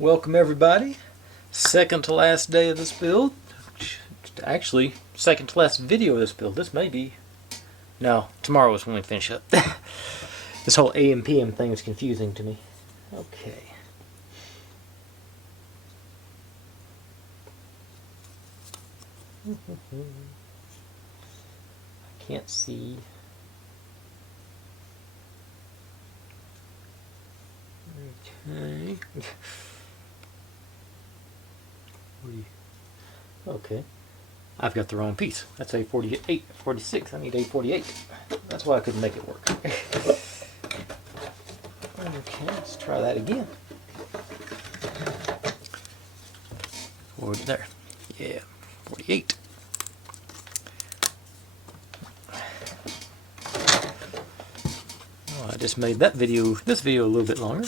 Welcome everybody. Second to last day of this build. Actually, second to last video of this build. This may be... No, tomorrow is when we finish up. This whole AM PM thing is confusing to me. Okay. I can't see. Okay. Okay. I've got the wrong piece. That's A48, 46. I need A48. That's why I couldn't make it work. Okay, let's try that again. There. Yeah, 48. Oh, I just made this video a little bit longer.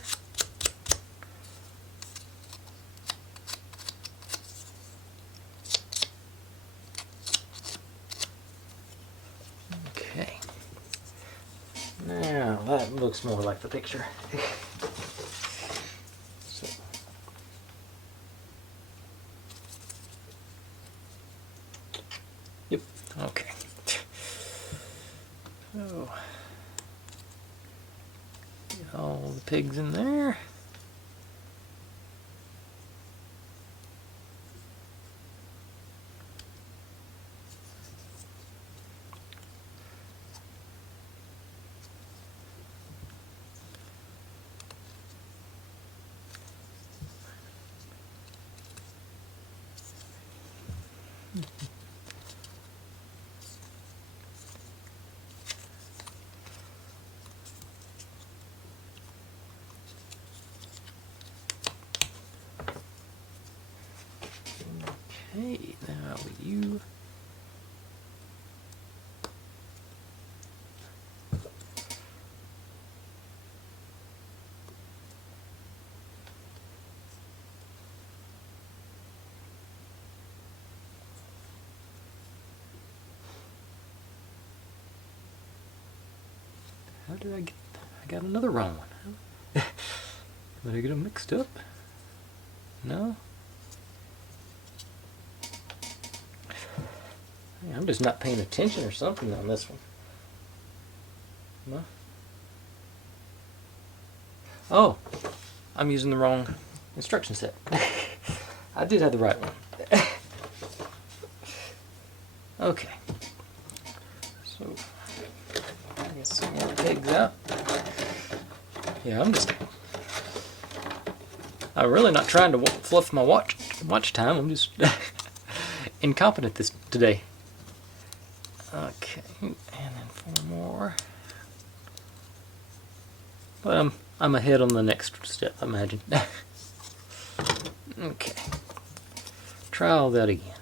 Okay. Now that looks more like the picture. So. Yep. Okay. So get all the pigs in there. Okay, now you how did I got another wrong one. Did I get them mixed up? No? I'm just not paying attention or something on this one. No? Oh, I'm using the wrong instruction set. I did have the right one. Okay. So, get some more pigs out. Yeah, I'm really not trying to fluff my watch time. I'm just incompetent today. Okay, and then 4 more. But I'm ahead on the next step, I imagine. Okay. Try all that again.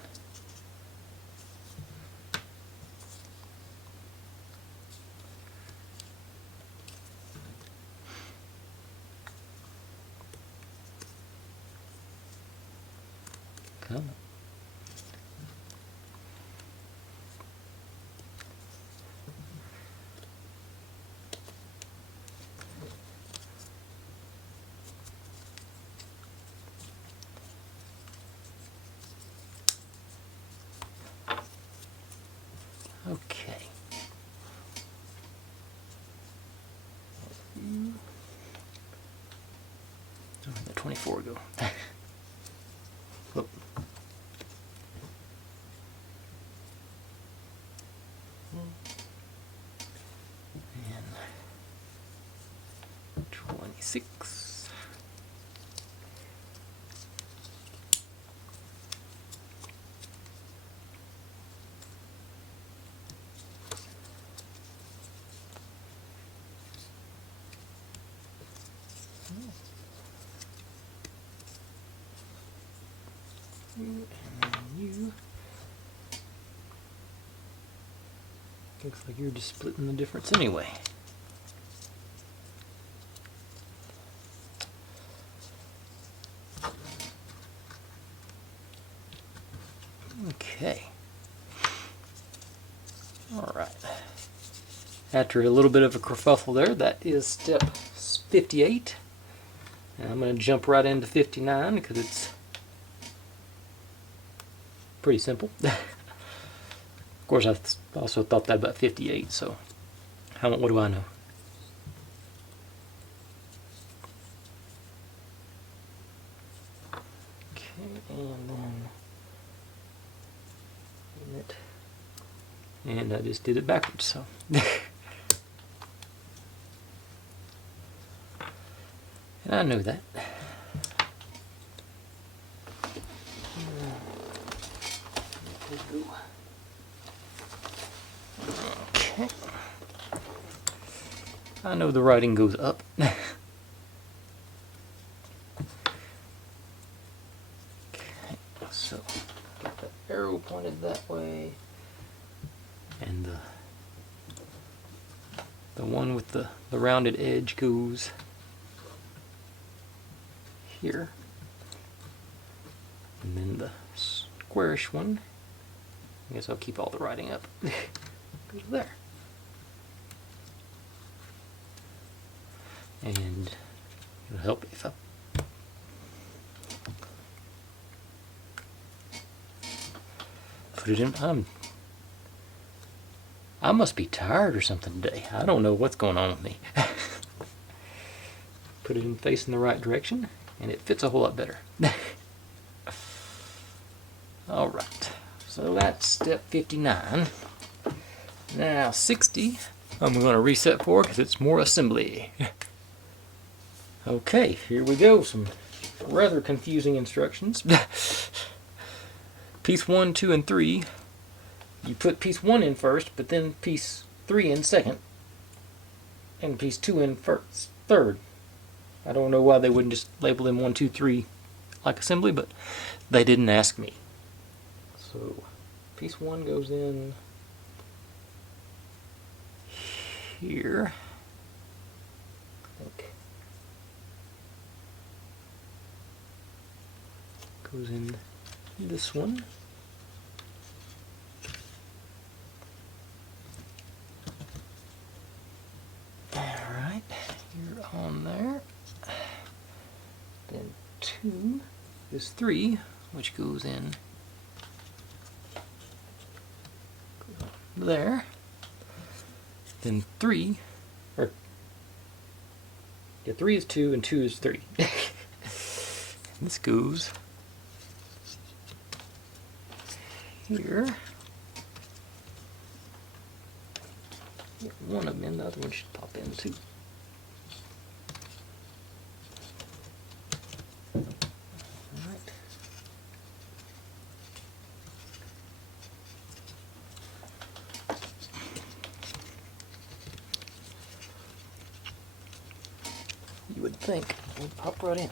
Come on. Okay. Oh, where'd the 24 go? Oh. And 26. And you. Looks like you're just splitting the difference anyway. Okay. Alright. After a little bit of a kerfuffle there, that is step 58. And I'm going to jump right into 59 because it's pretty simple. Of course, I also thought that about 58, so what do I know? Okay, and then and I just did it backwards, so and I knew that. Okay. I know the writing goes up. Okay, so get the arrow pointed that way, and the one with the rounded edge goes here, and then the squarish one, I guess I'll keep all the writing up, goes there. And it'll help if I put it in. I must be tired or something today. I don't know what's going on with me. Put it in facing the right direction, and it fits a whole lot better. Alright, so that's step 59. Now 60, I'm going to reset for because it's more assembly. Okay, here we go. Some rather confusing instructions. Piece 1, 2, and 3. You put piece 1 in first, but then piece 3 in second, and piece 2 in third. I don't know why they wouldn't just label them 1, 2, 3 like assembly, but they didn't ask me. So piece 1 goes in here. Okay. Goes in this one. Alright, you're on there. Then 2 is 3, which goes in there. Then 3, or yeah, 3 is 2 and 2 is 3. This goes here. Get one of them in, the other one should pop in too. Alright. You would think it would pop right in.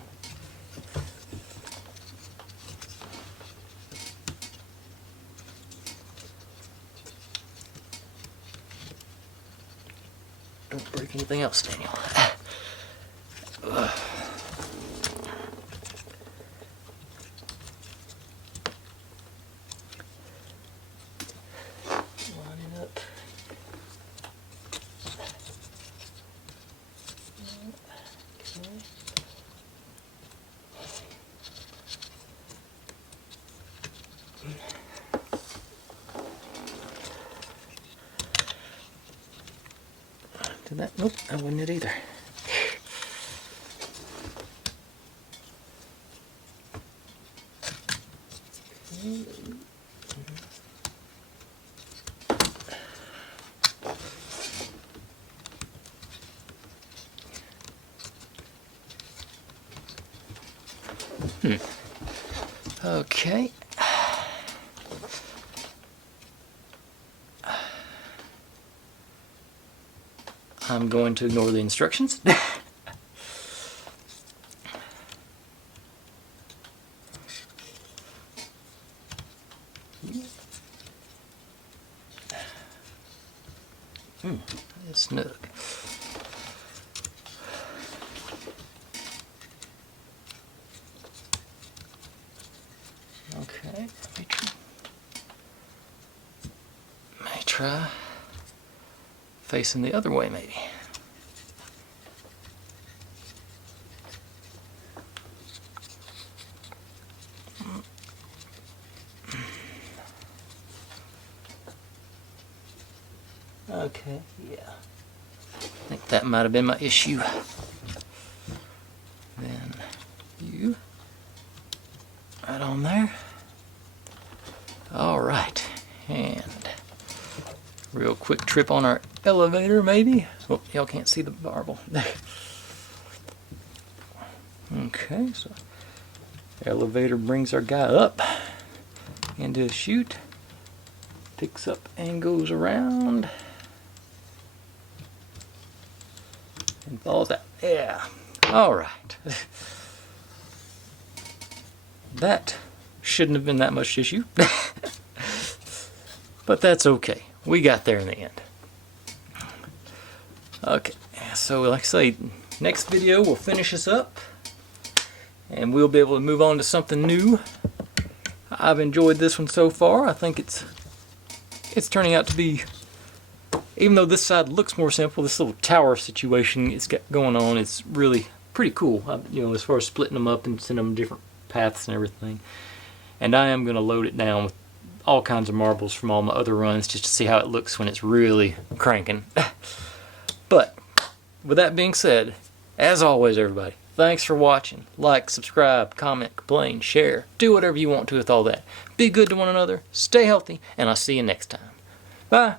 Don't break anything else, Daniel. Line it up. Did that? Nope, that wasn't it either. Okay. I'm going to ignore the instructions. It's snug. Okay, let me try facing the other way, maybe. Okay, yeah. I think that might have been my issue. Then you right on there. All right, and real quick trip on our elevator maybe. Oh, y'all can't see the marble. Okay, so elevator brings our guy up into a chute, picks up and goes around and falls out. Yeah. All right. That shouldn't have been that much issue. But that's okay. We got there in the end. Okay, so like I say, next video we'll finish this up and we'll be able to move on to something new. I've enjoyed this one so far. I think it's turning out to be, even though this side looks more simple, this little tower situation it's got going on, it's really pretty cool. You know, as far as splitting them up and sending them different paths and everything. And I am going to load it down with all kinds of marbles from all my other runs just to see how it looks when it's really cranking. But with that being said, as always everybody, thanks for watching. Like, subscribe, comment, complain, share. Do whatever you want to with all that. Be good to one another, stay healthy, and I'll see you next time. Bye.